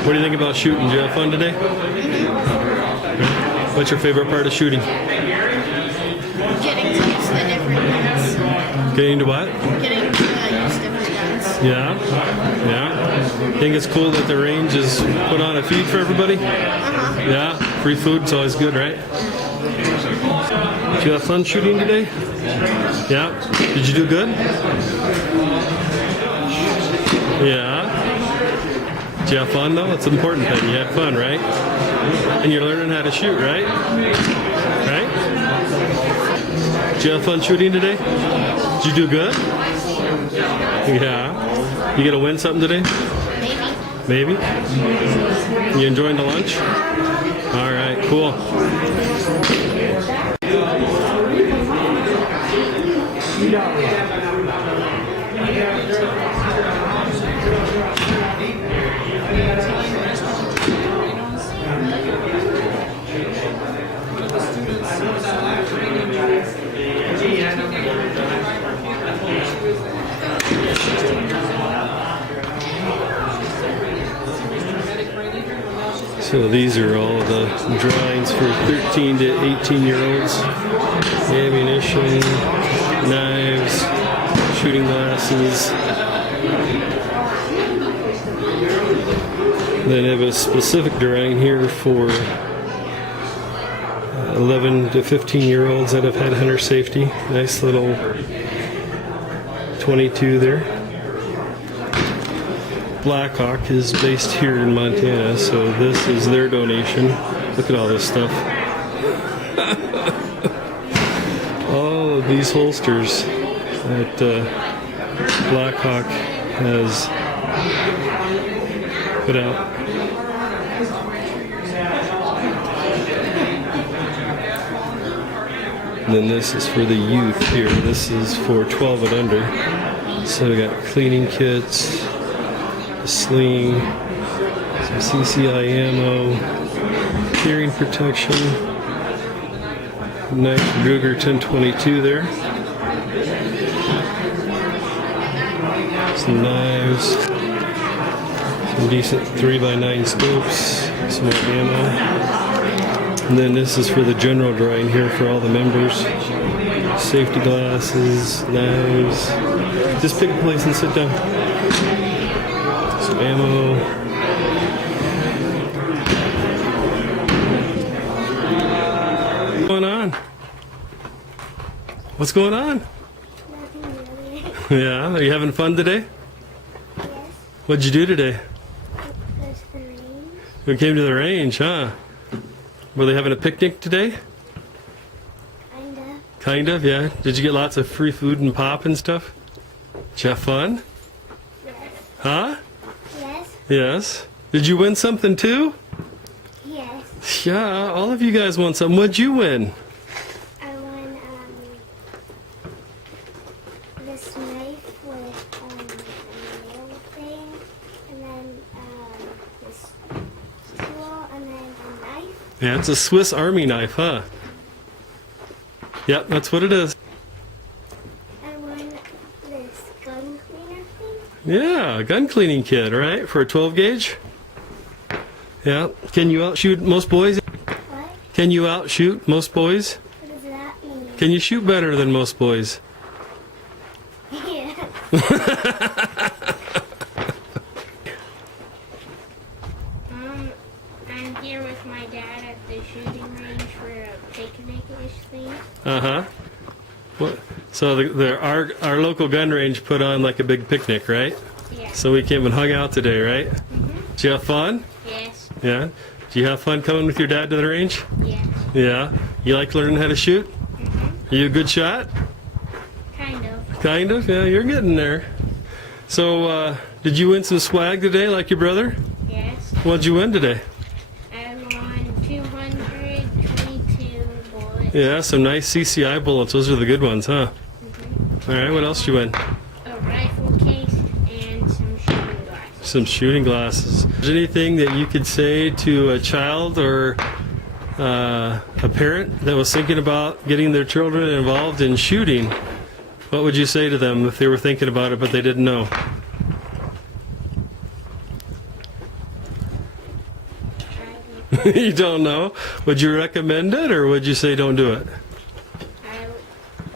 What do you think about shooting? Did you have fun today? What's your favorite part of shooting? Getting to use the different guns. Getting to what? Getting to use different guns. Yeah. Think it's cool that the range is put on a feed for everybody? Yeah. Free food's always good, right? Did you have fun shooting today? Yeah. Did you do good? Yeah. Did you have fun though? That's the important thing. You had fun, right? And you're learning how to shoot, right? Right? Did you have fun shooting today? Did you do good? Yeah. You gonna win something today? Maybe. You enjoying the lunch? All right, cool. So these are all the drawings for 13 to 18-year-olds. Ammunition, knives, shooting glasses. Then I have a specific drawing here for 11 to 15-year-olds that have had hunter safety. Nice little 22 there. Blackhawk is based here in Montana, so this is their donation. Look at all this stuff. All of these holsters that Blackhawk has put out. And then this is for the youth here. This is for 12 and under. So we got cleaning kits, a sling, some CCI ammo, hearing protection, nice Ruger 1022 there, some knives, some decent 3x9 scopes, some more ammo, and then this is for the general drawing here for all the members, safety glasses, knives. Just pick a place and sit down. Some ammo. What's going on? What's going on? Yeah, are you having fun today? Yes. What'd you do today? There's the range. We came to the range, huh? Were they having a picnic today? Kinda. Kind of, yeah. Did you get lots of free food and pop and stuff? Did you have fun? Yes. Huh? Yes. Yes. Did you win something too? Yes. Yeah, all of you guys won something. What'd you win? I won this knife with a nail thing, and then this tool, and then a knife. Yeah, it's a Swiss Army knife, huh? Yep, that's what it is. I won this gun cleaner thing. Yeah, a gun cleaning kit, right? For a 12 gauge? Yeah. Can you outshoot most boys? What? Can you outshoot most boys? What does that mean? Can you shoot better than most boys? Yeah. I'm here with my dad at the shooting range for a picnic-ish thing. Uh-huh. What? So our local gun range put on like a big picnic, right? Yeah. So we came and hung out today, right? Mm-hmm. Did you have fun? Yes. Yeah. Do you have fun coming with your dad to the range? Yes. Yeah. You like learning how to shoot? Mm-hmm. Are you a good shot? Kind of. Kind of? Yeah, you're getting there. So, did you win some swag today like your brother? Yes. What'd you win today? I won 222 bullets. Yeah, some nice CCI bullets. Those are the good ones, huh? Mm-hmm. All right, what else did you win? A rifle case and some shooting glasses. Some shooting glasses. Is there anything that you could say to a child or a parent that was thinking about getting their children involved in shooting? What would you say to them if they were thinking about it but they didn't know? You don't know? Would you recommend it, or would you say don't do it?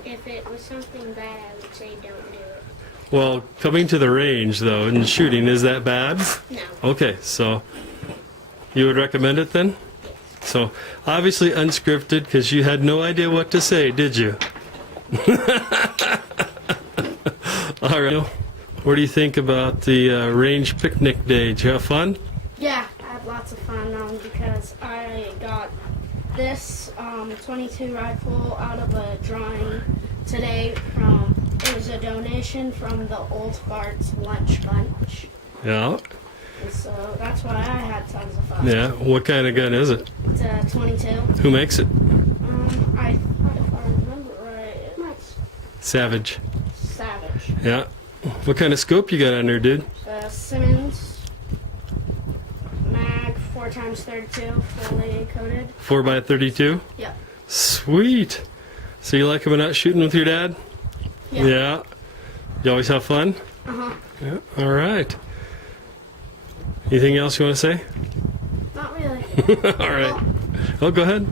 If it was something bad, I would say don't do it. Well, coming to the range, though, and shooting, is that bad? No. Okay, so you would recommend it then? So, obviously unscripted, because you had no idea what to say, did you? All right. What do you think about the range picnic day? Did you have fun? Yeah, I had lots of fun because I got this 22 rifle out of a drawing today it was a donation from the Old Farts Lunch Bunch. Yeah. And so that's why I had tons of fun. Yeah. What kind of gun is it? It's a 22. Who makes it? If I remember right, it's Savage. Savage. Yeah. What kind of scope you got on there, dude? The Simmons Mag 4x32, fully coated. 4x32? Yep. Sweet. So you like coming out shooting with your dad? Yeah. You always have fun? Uh-huh. Yeah. All right. Anything else you want to say? Not really. All right. Oh, go ahead.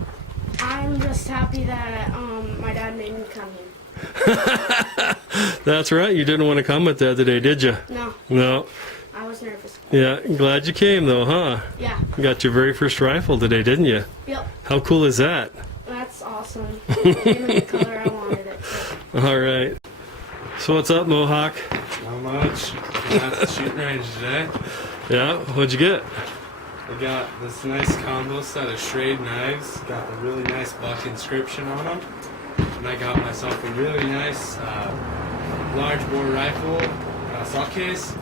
I'm just happy that my dad made me come here. That's right. You didn't want to come with the other day, did you? No, No. I was nervous. Yeah. Glad you came, though, huh? Yeah. You got your very first rifle today, didn't you? Yep. How cool is that? That's awesome. It came in the color I wanted it to. All right. So what's up, Mohawk? Not much. At the shooting range today. Yeah. What'd you get? I got this nice combo set of Schrade knives. Got a really nice buck inscription on them. And I got myself a really nice large bore rifle slot case.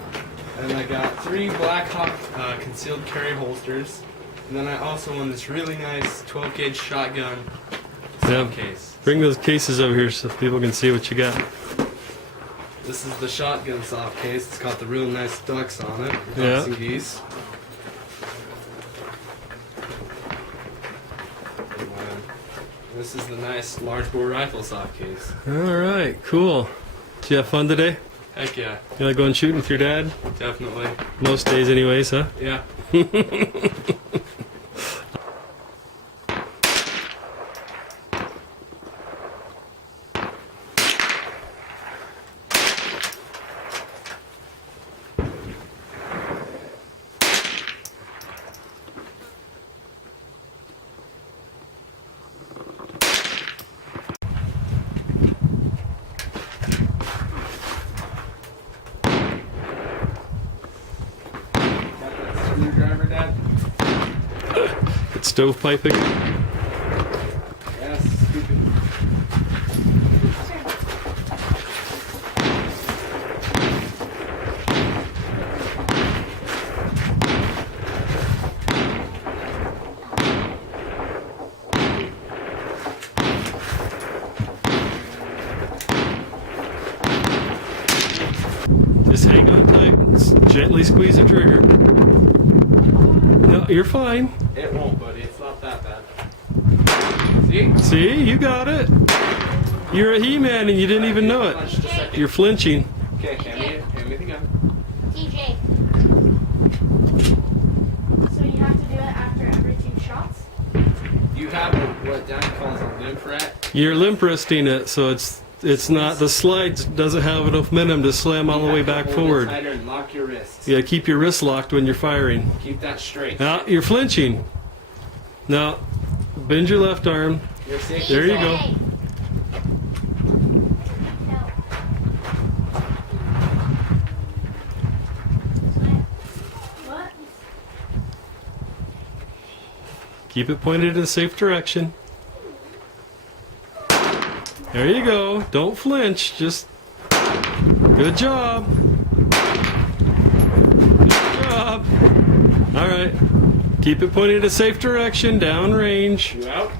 And I got 3 Black Hawk concealed carry holsters. And then I also won this really nice 12 gauge shotgun slot case. Bring those cases over here so people can see what you got. This is the shotgun soft case. It's got the real nice ducks on it. Yeah. Ducks and geese. And then this is the nice large bore rifle soft case. All right. Cool. Did you have fun today? Heck yeah, You like going shooting with your dad? definitely. Most days, anyways, huh? Yeah. Got that screwdriver, Dad? It's stovepiping. Yes, stupid. Just hang on tight. Gently squeeze the trigger. No, you're fine. It won't, buddy. It's not that bad. See? See, you got it. You're a He-Man and you didn't even know it. Just a second. You're flinching. Okay, hand me the gun. DJ. So you have to do it after every 2 shots? You have what Dad calls a limp rat. You're limp wristing it, so it's not, the slide doesn't have enough momentum to slam all the way back Hold it forward. tighter and lock your wrists. Yeah, keep your wrists locked when you're firing. Keep that straight. Now, you're flinching. Now, bend your left arm. You're safe. There you go. DJ. What? Keep it pointed in a safe direction. There you go. Don't flinch. Just good job. Good job. All right. Keep it pointed in a safe direction, down range. You out?